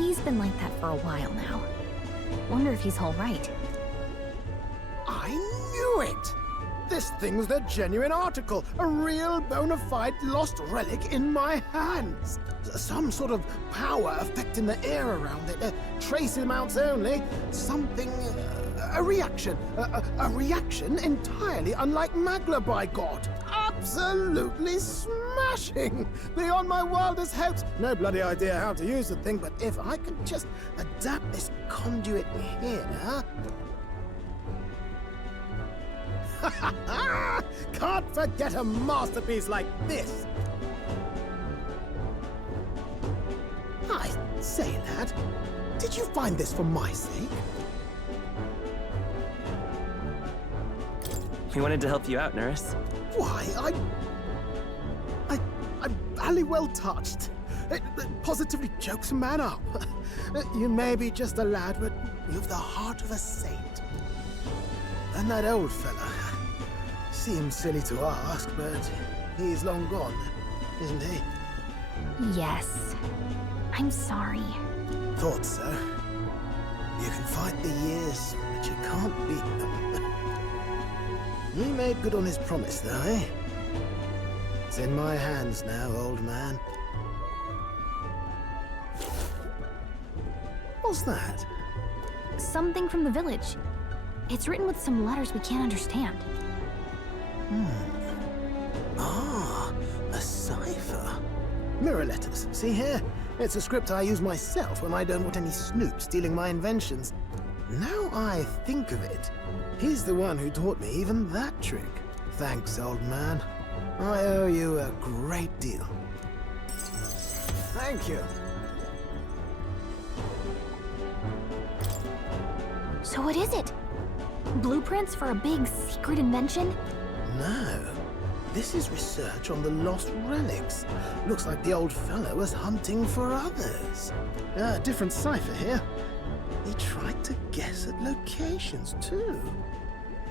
He's been like that for a while now. Wonder if he's all right. I knew it! This thing's the genuine article, a real bona fide lost relic in my hands. Some sort of power affecting the air around it, trace amounts only, something, a reaction. A reaction entirely unlike Magla, by God. Absolutely smashing! Beyond my wildest hopes. No bloody idea how to use the thing, but if I could just adapt this conduit here... Can't forget a masterpiece like this! I say, lad, did you find this for my sake? We wanted to help you out, Neuras. Why, I'm barely well touched. It positively chokes a man up. You may be just a lad, but you've the heart of a saint. And that old fella... Seems silly to ask, but he's long gone, isn't he? Yes. I'm sorry. Thought so. You can fight the years, but you can't beat them. He made good on his promise, though, eh? It's in my hands now, old man. What's that? Something from the village. It's written with some letters we can't understand. Ah, a cipher. Mirror letters, see here? It's a script I use myself when I don't want any snoop stealing my inventions. Now I think of it, he's the one who taught me even that trick. Thanks, old man. I owe you a great deal. Thank you. So what is it? Blueprints for a big secret invention? No. This is research on the lost relics. Looks like the old fellow was hunting for others. Different cipher here. He tried to guess at locations, too.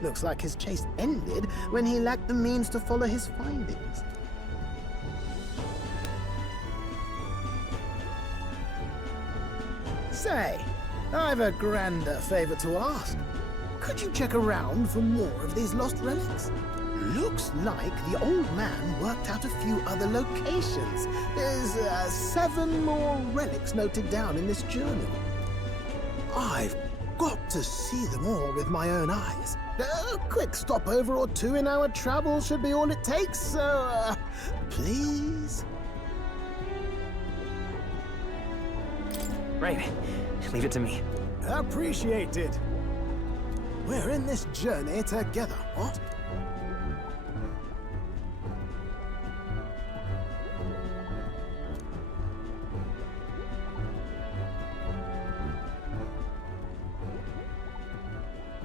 Looks like his chase ended when he lacked the means to follow his findings. Say, I've a grander favor to ask. Could you check around for more of these lost relics? Looks like the old man worked out a few other locations. There's 7 more relics noted down in this journal. I've got to see them all with my own eyes. A quick stopover or 2 in our travels should be all it takes, so please? Right. Leave it to me. Appreciated. We're in this journey together, what?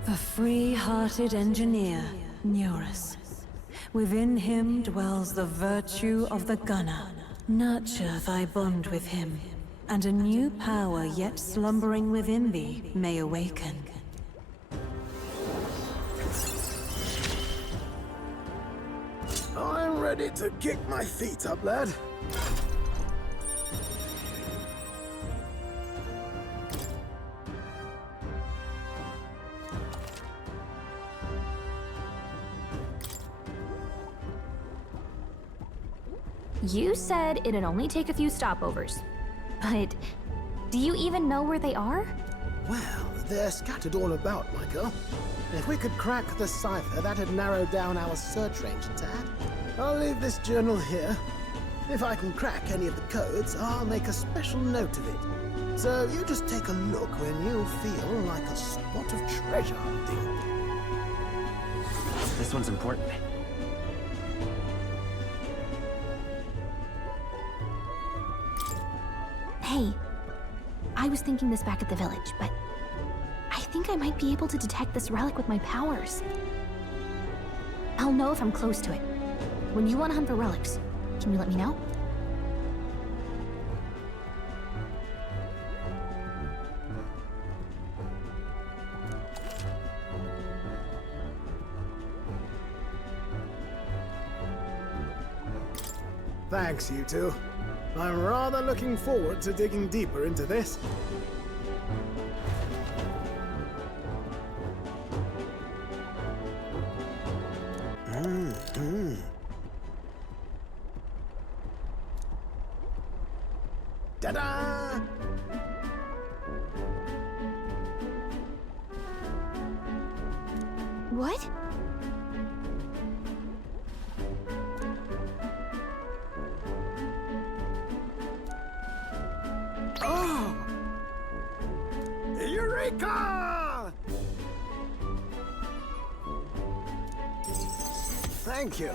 The free-hearted engineer, Neuras. Within him dwells the virtue of the gunner. Nurture thy bond with him, and a new power yet slumbering within thee may awaken. I'm ready to kick my feet up, lad. You said it'd only take a few stopovers. But do you even know where they are? Well, they're scattered all about, my girl. If we could crack the cipher, that'd narrow down our search range a tad. I'll leave this journal here. If I can crack any of the codes, I'll make a special note of it. So you just take a look when you feel like a spot of treasure hunting. This one's important. Hey, I was thinking this back at the village, but I think I might be able to detect this relic with my powers. I'll know if I'm close to it. When you want to hunt for relics, can you let me know? Thanks, you two. I'm rather looking forward to digging deeper into this. Ta-da! What? Oh! Eureka! Thank you.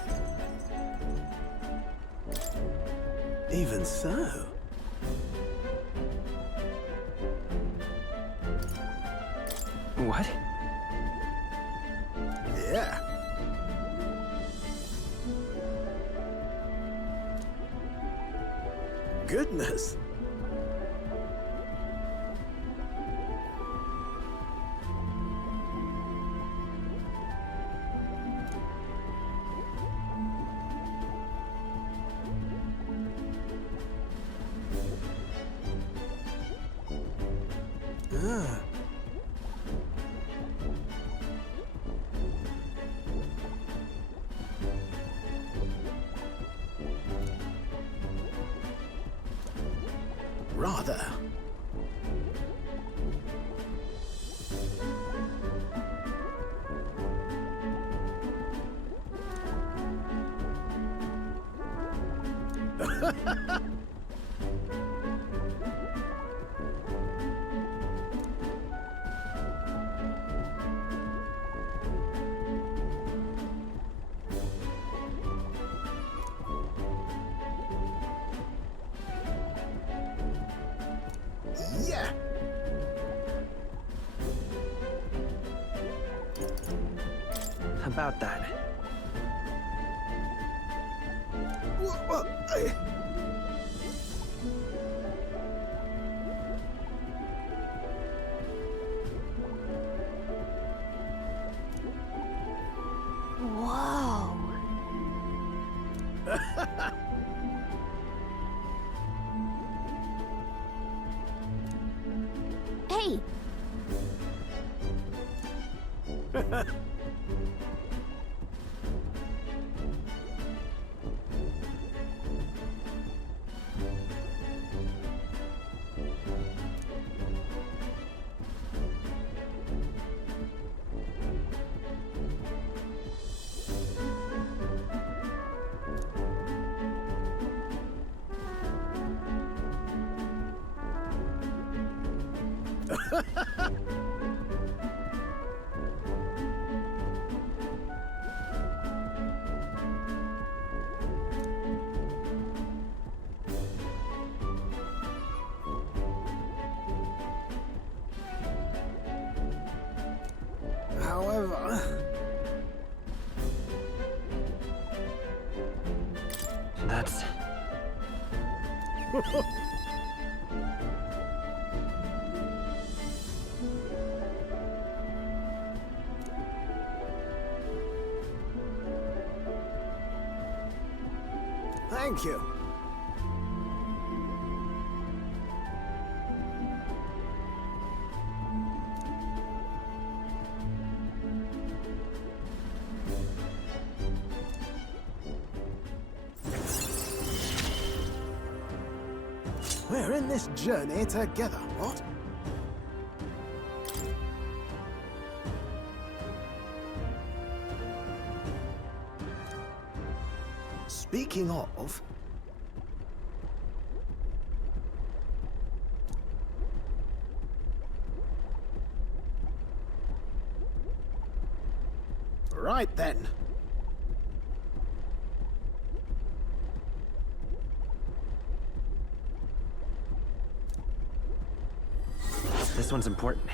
Even so. What? Yeah. Goodness. Ah. Rather. Yeah. About that. Well, Whoa. Hey! However, That's... thank you. We're in this journey together, what? Speaking of... Right then. This one's important.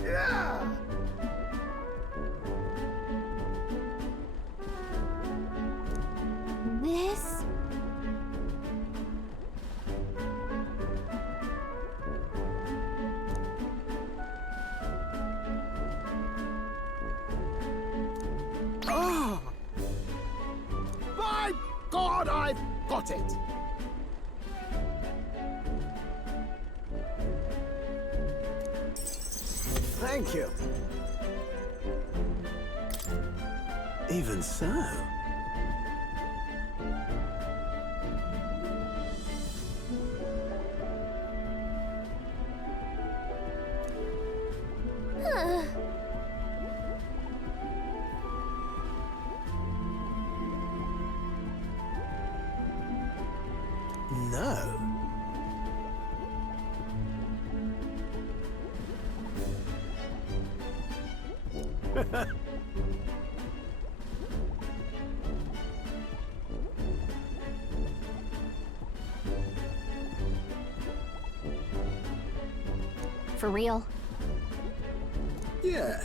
Yeah! This... God, I've got it! Thank you. Even so. No. For real. Yeah.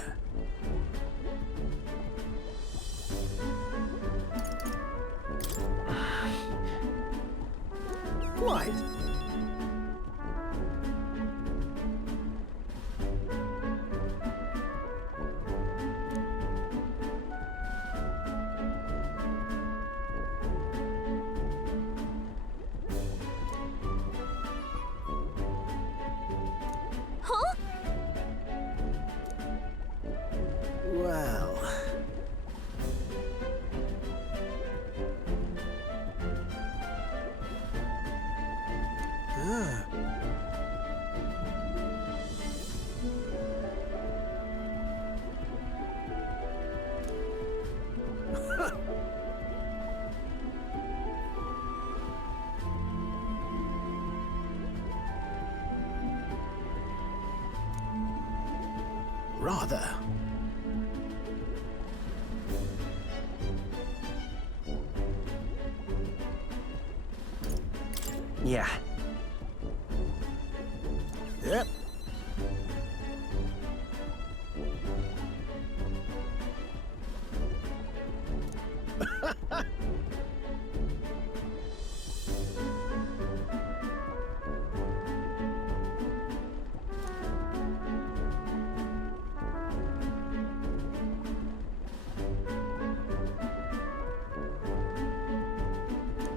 Quite. Huh? Well. Ah. Rather. Yeah. Yep.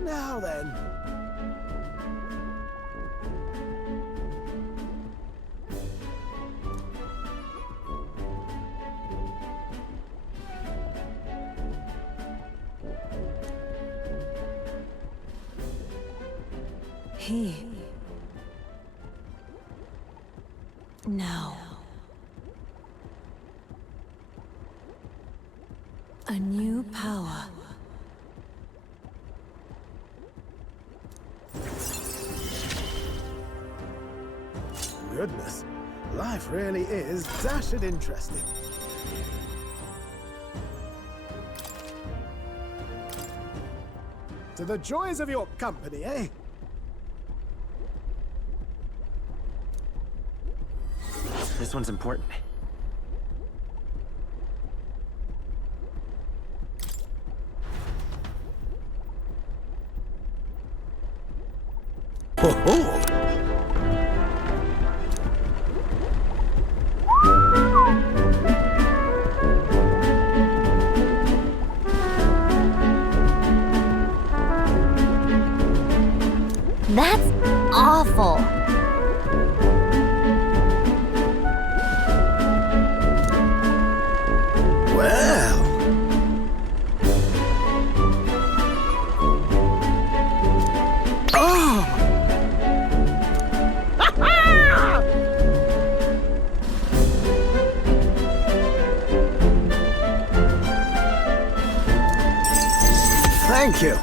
Now then. He. Now. A new power. Goodness, life really is dashed interesting. To the joys of your company, eh? This one's important. Ho ho! That's awful. Well. Oh! Thank you.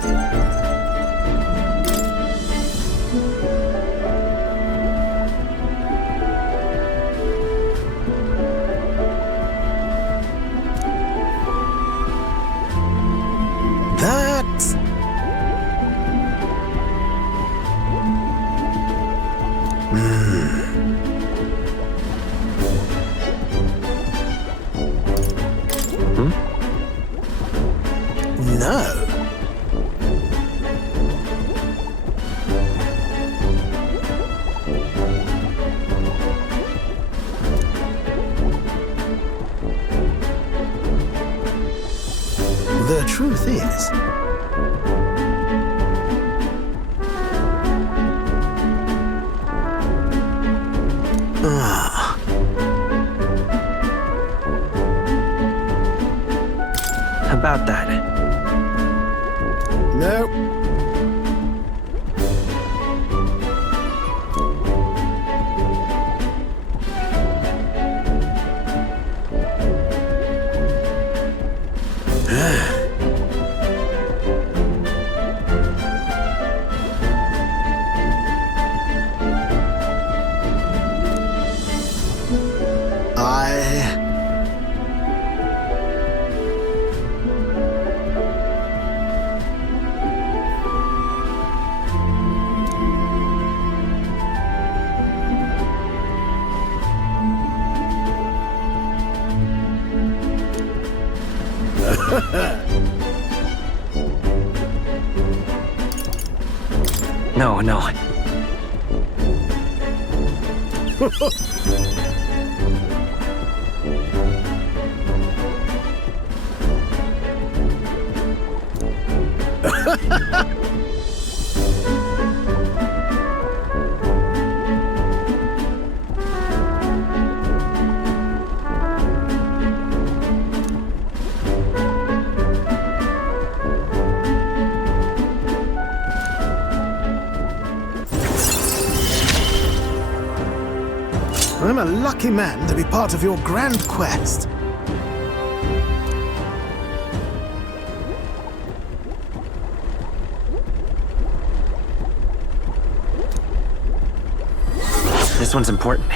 That's... No. The truth is, about that. No. No, no. I'm a lucky man to be part of your grand quest. This one's important.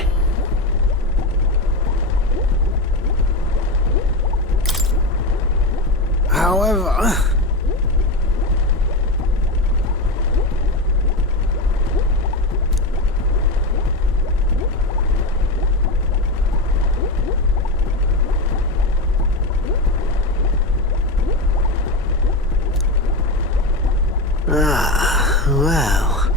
However... well...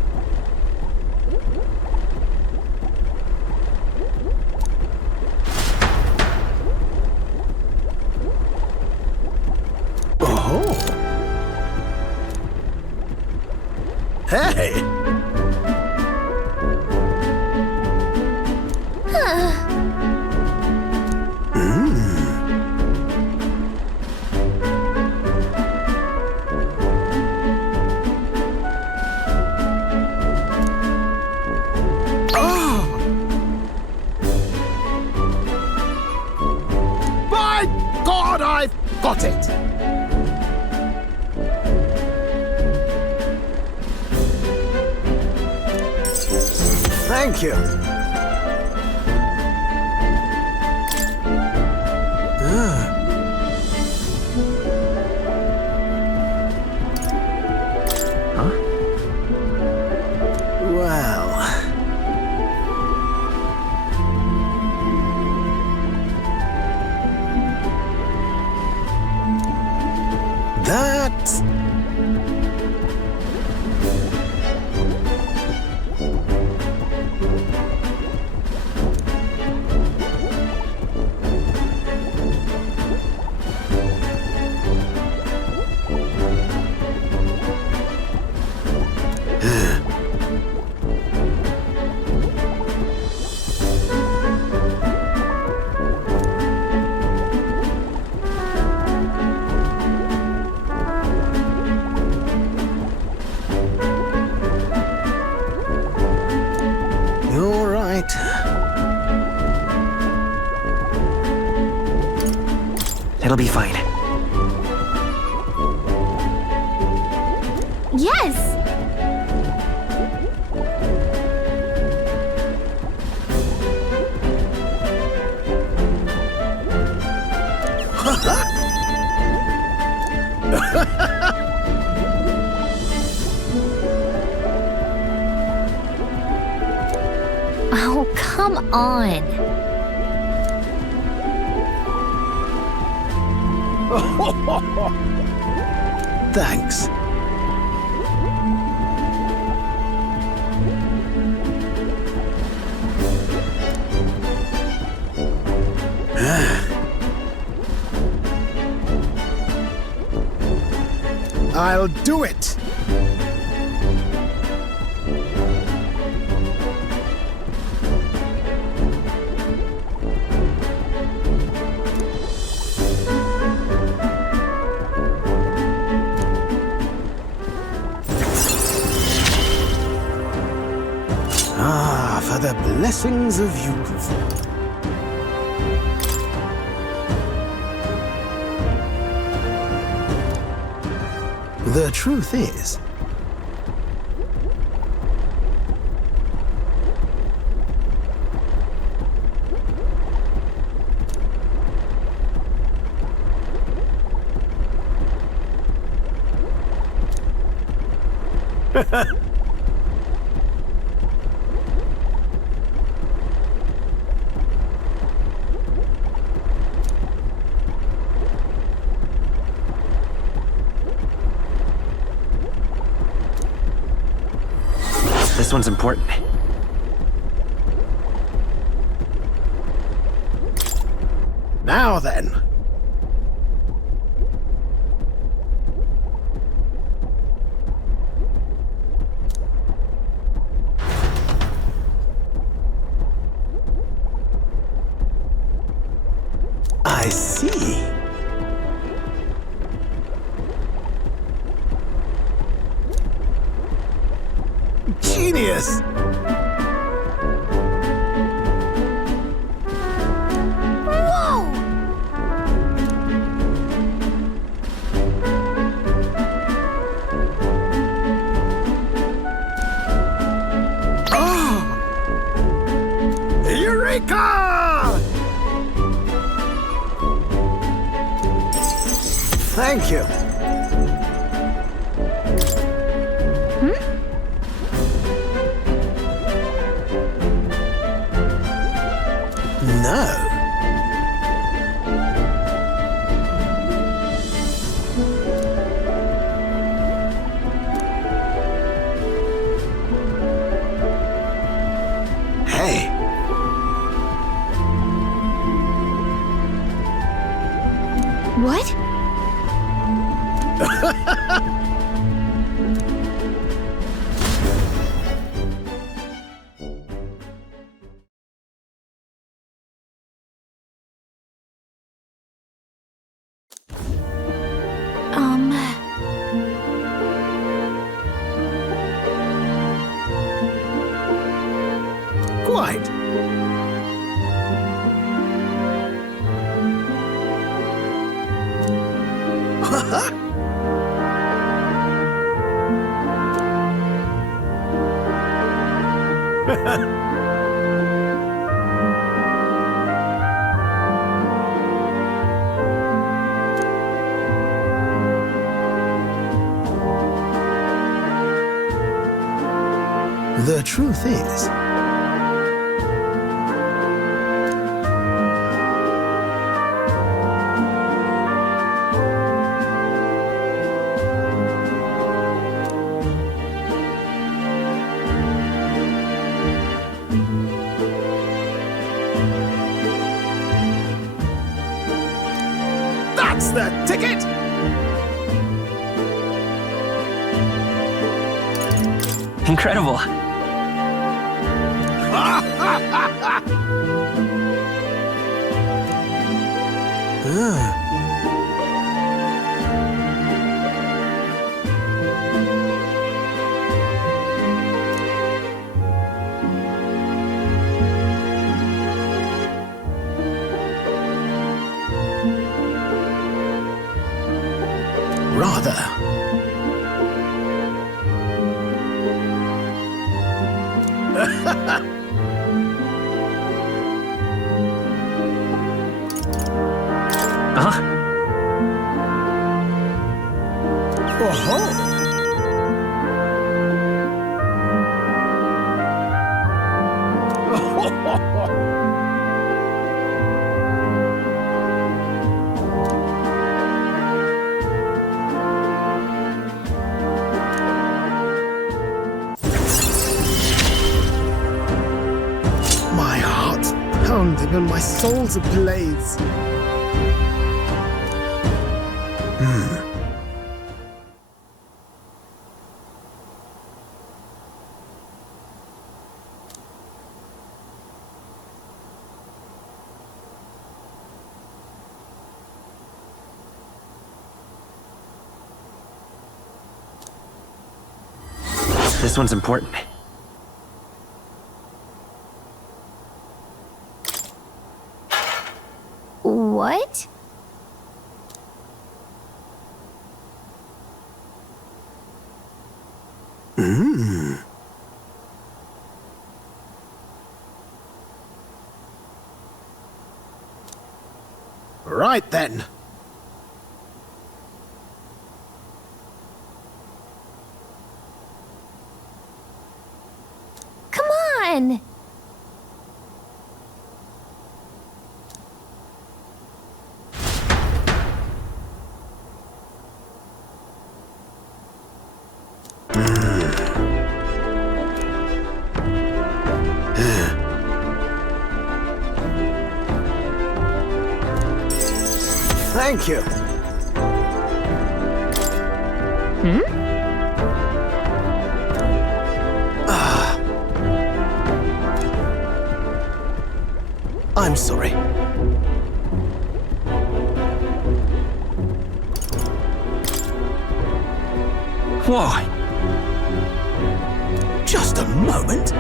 Oh! Hey! By God, I've got it! Thank you. Huh? Well... That... You're right. It'll be fine. Yes! Oh, come on. Thanks. I'll do it. for the blessings of youth. The truth is, This one's important. Now then. I see. Genius! Whoa! Eureka! Thank you. No. Hey. What? Quite. The truth is, That's the ticket! Incredible. rather. Uh-huh. Oh-ho! My heart's pounding and my soul's ablaze. This one's important. Right then. Come on! Thank you. I'm sorry. Whoa. Just a moment.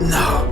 No.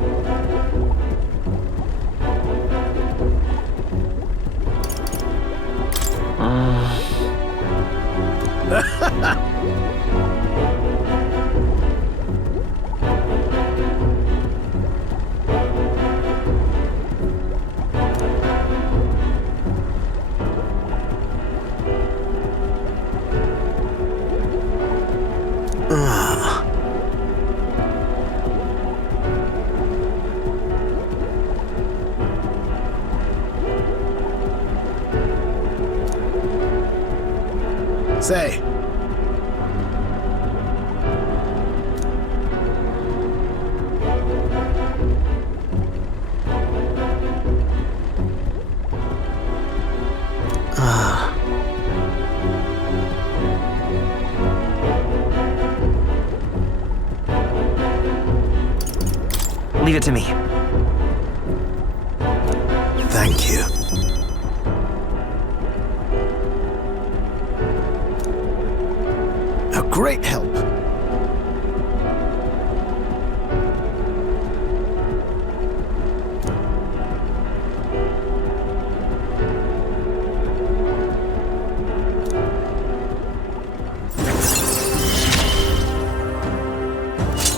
Say. Leave it to me. Thank you. A great help.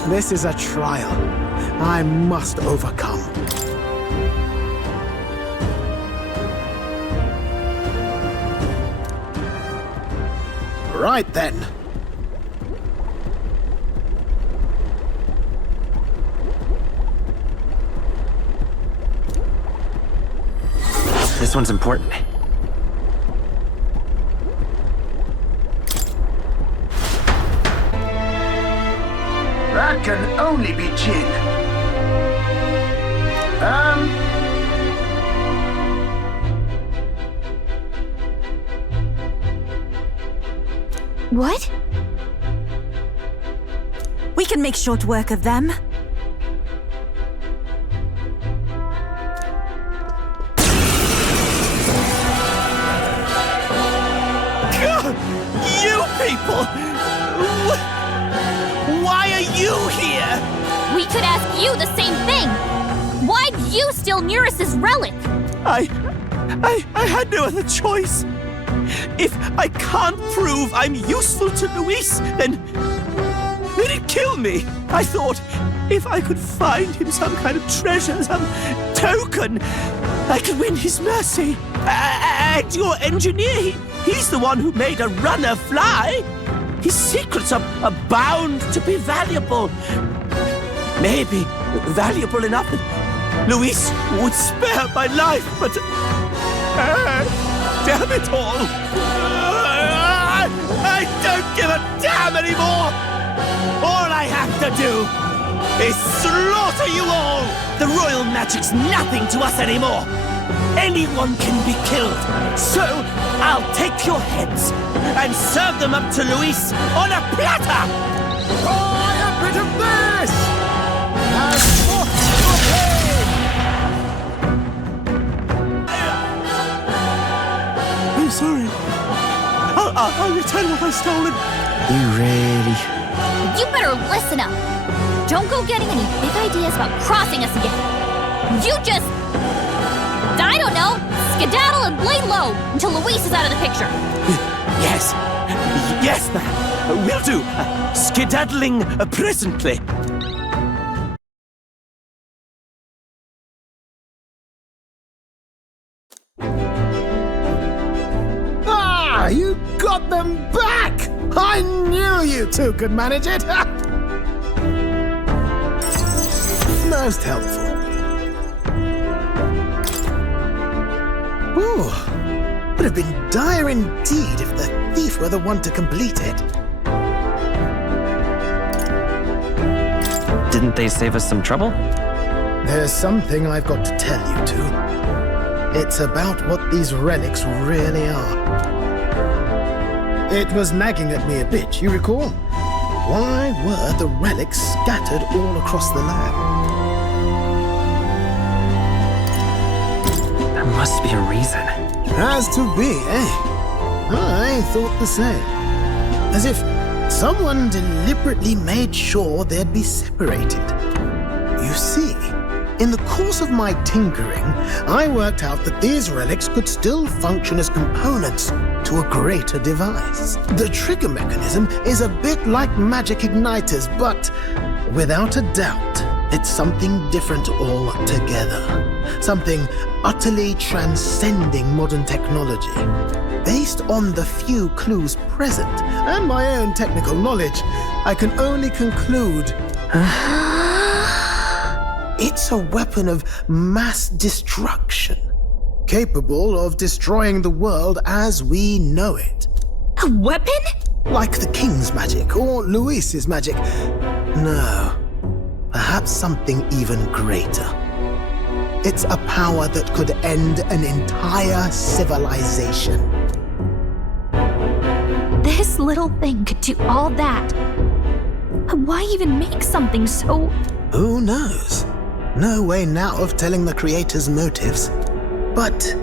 This is a trial I must overcome. Right then. This one's important. That can only be Jin. What? We can make short work of them. You people! Why are you here? We could ask you the same thing! Why'd you steal Neuras' relic? I had no other choice. If I can't prove I'm useful to Luis, then he'd kill me. I thought if I could find him some kind of treasure, some token, I could win his mercy. And your engineer, he's the one who made a runner fly. His secrets are bound to be valuable. Maybe valuable enough that Luis would spare my life, but... damn it all! I don't give a damn anymore! All I have to do is slaughter you all! The royal magic's nothing to us anymore! Anyone can be killed, so I'll take your heads and serve them up to Luis on a platter! Try a bit of this! As off your head! I'm sorry. I'll return what I've stolen. You really... You better listen up. Don't go getting any big ideas about crossing us again. You just... I don't know, skedaddle and lay low until Luis is out of the picture. Yes. Yes, ma'am. Will do. Skedaddling presently. Ah, you got them back! I knew you two could manage it! Most helpful. Ooh, would have been dire indeed if the thief were the one to complete it. Didn't they save us some trouble? There's something I've got to tell you two. It's about what these relics really are. It was nagging at me a bit, you recall? Why were the relics scattered all across the land? There must be a reason. Has to be, eh? I thought the same. As if someone deliberately made sure they'd be separated. You see, in the course of my tinkering, I worked out that these relics could still function as components to a greater device. The trigger mechanism is a bit like magic igniters, but without a doubt, it's something different altogether. Something utterly transcending modern technology. Based on the few clues present and my own technical knowledge, I can only conclude it's a weapon of mass destruction, capable of destroying the world as we know it. A weapon? Like the King's magic or Luis's magic. No, perhaps something even greater. It's a power that could end an entire civilization. This little thing could do all that. Why even make something so... Who knows? No way now of telling the creator's motives. But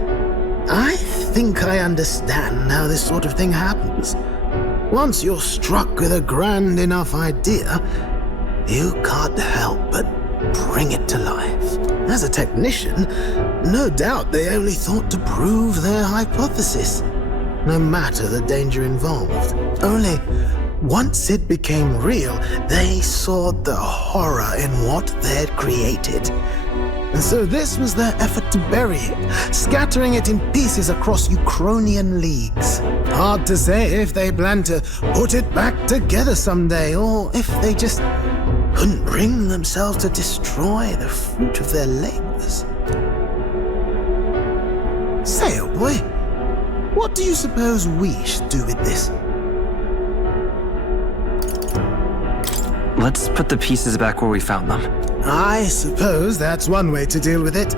I think I understand how this sort of thing happens. Once you're struck with a grand enough idea, you can't help but bring it to life. As a technician, no doubt they only thought to prove their hypothesis, no matter the danger involved. Only once it became real, they saw the horror in what they'd created. And so this was their effort to bury it, scattering it in pieces across Ukrainian leagues. Hard to say if they plan to put it back together someday, or if they just couldn't bring themselves to destroy the fruit of their labors. Say, old boy, what do you suppose we should do with this? Let's put the pieces back where we found them. I suppose that's one way to deal with it.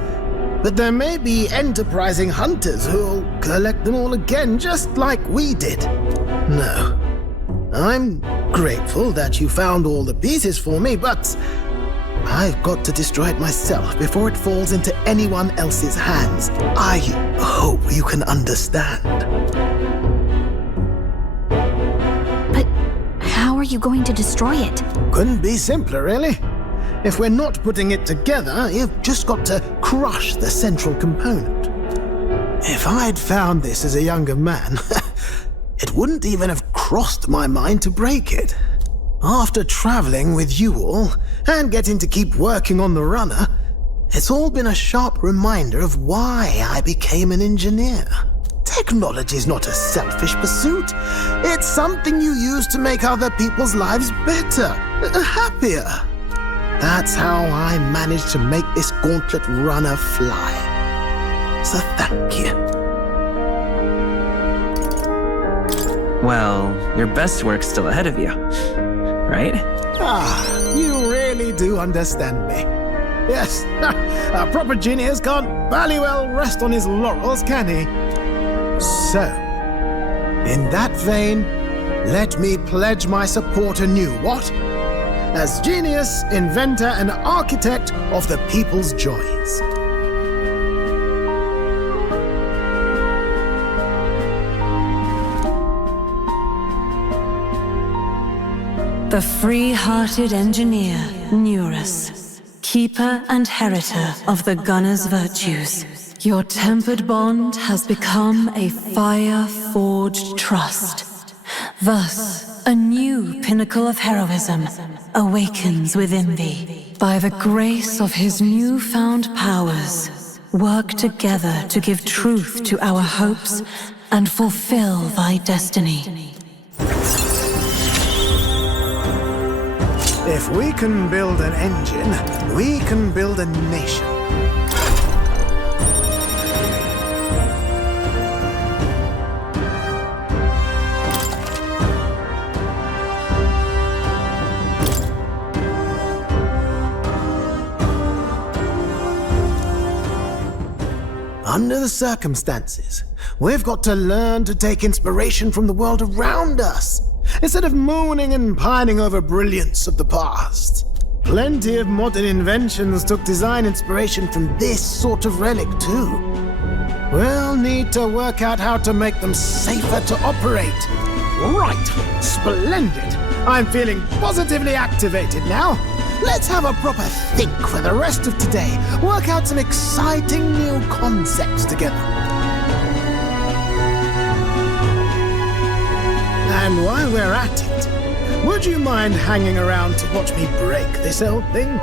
But there may be enterprising hunters who'll collect them all again, just like we did. No. I'm grateful that you found all the pieces for me, but I've got to destroy it myself before it falls into anyone else's hands. I hope you can understand. But how are you going to destroy it? Couldn't be simpler, really. If we're not putting it together, you've just got to crush the central component. If I'd found this as a younger man, it wouldn't even have crossed my mind to break it. After traveling with you all, and getting to keep working on the runner, it's all been a sharp reminder of why I became an engineer. Technology's not a selfish pursuit. It's something you use to make other people's lives better, happier. That's how I managed to make this gauntlet runner fly. So thank you. Well, your best work's still ahead of you, right? Ah, you really do understand me. Yes, a proper genius can't bally well rest on his laurels, can he? So, In that vein, let me pledge my support anew, what? As genius, inventor, and architect of the people's joys. The free-hearted engineer, Neuras, keeper and heritor of the gunner's virtues. Your tempered bond has become a fire-forged trust. Thus, a new pinnacle of heroism awakens within thee. By the grace of his newfound powers, work together to give truth to our hopes and fulfill thy destiny. If we can build an engine, we can build a nation. Under the circumstances, we've got to learn to take inspiration from the world around us, instead of mooning and pining over brilliance of the past. Plenty of modern inventions took design inspiration from this sort of relic too. We'll need to work out how to make them safer to operate. Right, splendid. I'm feeling positively activated now. Let's have a proper think for the rest of today. Work out some exciting new concepts together. And while we're at it, would you mind hanging around to watch me break this old thing?